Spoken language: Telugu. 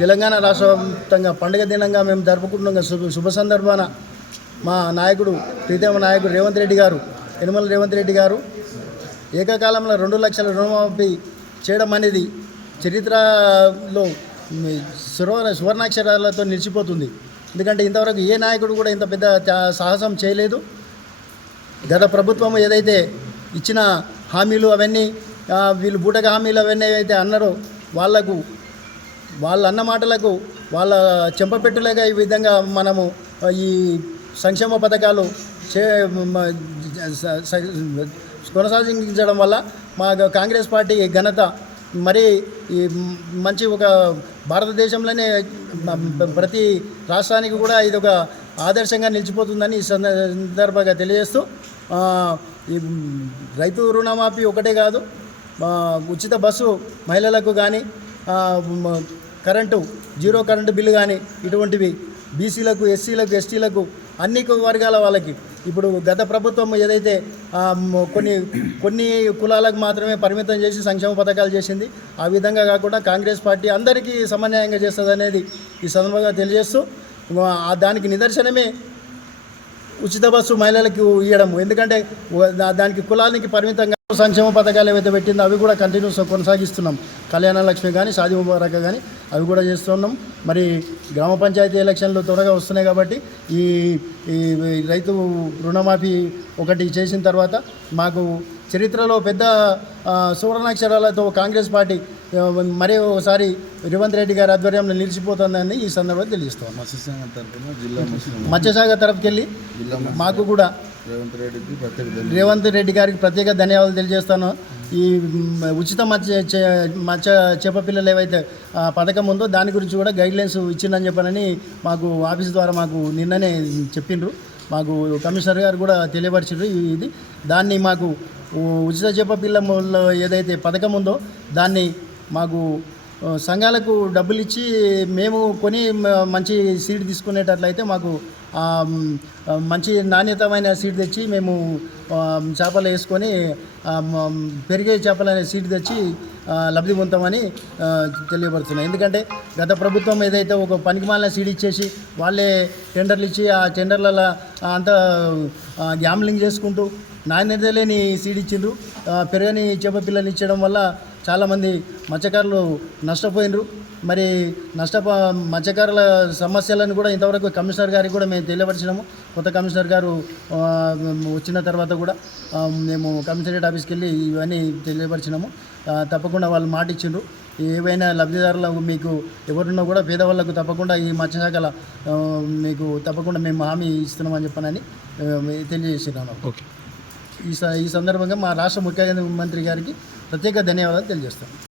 తెలంగాణ రాష్ట్ర వ్యాప్తంగా పండుగ దినంగా మేము జరుపుకుంటున్న. శుభ శుభ సందర్భాన మా నాయకుడు ప్రీతమ నాయకుడు రేవంత్ రెడ్డి గారు యనమల రేవంత్ రెడ్డి గారు ఏకకాలంలో రెండు లక్షల రుణమాఫీ చేయడం అనేది చరిత్రలో సువర్ణ సువర్ణాక్షరాలతో నిలిచిపోతుంది. ఎందుకంటే ఇంతవరకు ఏ నాయకుడు కూడా ఇంత పెద్ద సాహసం చేయలేదు. గత ప్రభుత్వం ఏదైతే ఇచ్చిన హామీలు అవన్నీ వీళ్ళు బూటక హామీలు అవన్నీ ఏవైతే అన్నారో వాళ్ళకు వాళ్ళ అన్న మాటలకు వాళ్ళ చెంపపెట్టులేగా ఈ విధంగా మనము ఈ సంక్షేమ పథకాలు చే కొనసాగించడం వల్ల మా కాంగ్రెస్ పార్టీ ఘనత మరి ఈ మంచి ఒక భారతదేశంలోనే ప్రతి రాష్ట్రానికి కూడా ఇది ఒక ఆదర్శంగా నిలిచిపోతుందని ఈ సందర్భంగా తెలియజేస్తూ ఈ రైతు రుణమాఫీ ఒకటే కాదు ఉచిత బస్సు మహిళలకు కానీ కరెంటు జీరో కరెంటు బిల్లు కానీ ఇటువంటివి బీసీలకు ఎస్సీలకు ఎస్టీలకు అన్ని వర్గాల వాళ్ళకి. ఇప్పుడు గత ప్రభుత్వం ఏదైతే కొన్ని కొన్ని కులాలకు మాత్రమే పరిమితం చేసి సంక్షేమ పథకాలు చేసింది ఆ విధంగా కాకుండా కాంగ్రెస్ పార్టీ అందరికీ సమన్యాయంగా చేస్తుంది అనేది ఈ సందర్భంగా తెలియజేస్తూ ఆ, దానికి నిదర్శనమే ఉచిత బస్సు మహిళలకు ఇవ్వడం ఎందుకంటే దానికి కులానికి పరిమితంగా సంక్షేమ పథకాలు ఏవైతే పెట్టిందో అవి కూడా కంటిన్యూస్ కొనసాగిస్తున్నాం. కళ్యాణ లక్ష్మి కానీ షాదీ ముబారక్ కానీ అవి కూడా చేస్తున్నాం. మరి గ్రామ పంచాయతీ ఎలక్షన్లు త్వరగా వస్తున్నాయి కాబట్టి ఈ ఈ రైతు రుణమాఫీ ఒకటి చేసిన తర్వాత మాకు చరిత్రలో పెద్ద సువర్ణాక్షరాలతో కాంగ్రెస్ పార్టీ మరీ ఒకసారి రేవంత్ రెడ్డి గారి ఆధ్వర్యంలో నిలిచిపోతుందని ఈ సందర్భంగా తెలియస్తాం మత్స్యసంఘం తరఫున జిల్లా మత్స్య మత్స్యశాఖ తరఫుకెళ్ళి జిల్లా మత్స్య మాకు కూడా రేవంత్ రెడ్డికి ప్రత్యేక రేవంత్ రెడ్డి గారికి ప్రత్యేక ధన్యవాదాలు తెలియజేస్తాను. ఈ ఉచిత మత్స్య చే- మత్స్య చేప పిల్లలు ఏవైతే పథకం ఉందో దాని గురించి కూడా గైడ్లైన్స్ ఇచ్చిందని చెప్పనని మాకు ఆఫీస్ ద్వారా మాకు నిన్ననే చెప్పిండ్రు. మాకు కమిషనర్ గారు కూడా తెలియపరిచారు ఇది. దాన్ని మాకు ఉచిత చేప పిల్లలు ఏదైతే పథకం ఉందో దాన్ని మాకు సంఘాలకు డబ్బులు ఇచ్చి మేము కొని మంచి సీడ్ తీసుకునేటట్లయితే మాకు మంచి నాణ్యతమైన సీడ్ తెచ్చి మేము చేపలు వేసుకొని పెరిగే చేపలనే అనే సీడ్ తెచ్చి లబ్ధి పొందుతామని తెలియబడుతున్నాయి ఎందుకంటే గత ప్రభుత్వం ఏదైతే ఒక పనికిమాలిన సీడ్ ఇచ్చేసి వాళ్ళే టెండర్లు ఇచ్చి ఆ టెండర్లలో అంతా గ్యామ్లింగ్ చేసుకుంటూ నాణ్యత లేని సీడ్ ఇచ్చిండ్రు. పెరగని చేప పిల్లలు ఇచ్చడం వల్ల చాలామంది మత్స్యకారులు నష్టపోయినరు. మరి నష్టపో మత్స్యకారుల సమస్యలను కూడా ఇంతవరకు కమిషనర్ గారికి కూడా మేము తెలియపరిచినాము. కొత్త కమిషనర్ గారు వచ్చిన తర్వాత కూడా మేము కమిషనరేట్ ఆఫీస్కి వెళ్ళి ఇవన్నీ తెలియపరిచినాము. తప్పకుండా వాళ్ళు మాట ఇచ్చిండ్రు ఏవైనా లబ్ధిదారులకు మీకు ఎవరున్నా కూడా పేదవాళ్ళకు తప్పకుండా ఈ మత్స్యశాఖల మీకు తప్పకుండా మేము హామీ ఇస్తున్నామని చెప్పనని తెలియజేసినాను ఓకే. ఈ స ఈ సందర్భంగా మా రాష్ట్ర ముఖ్యమంత్రి గారికి ప్రత్యేక ధన్యవాదాలు తెలియజేస్తాను.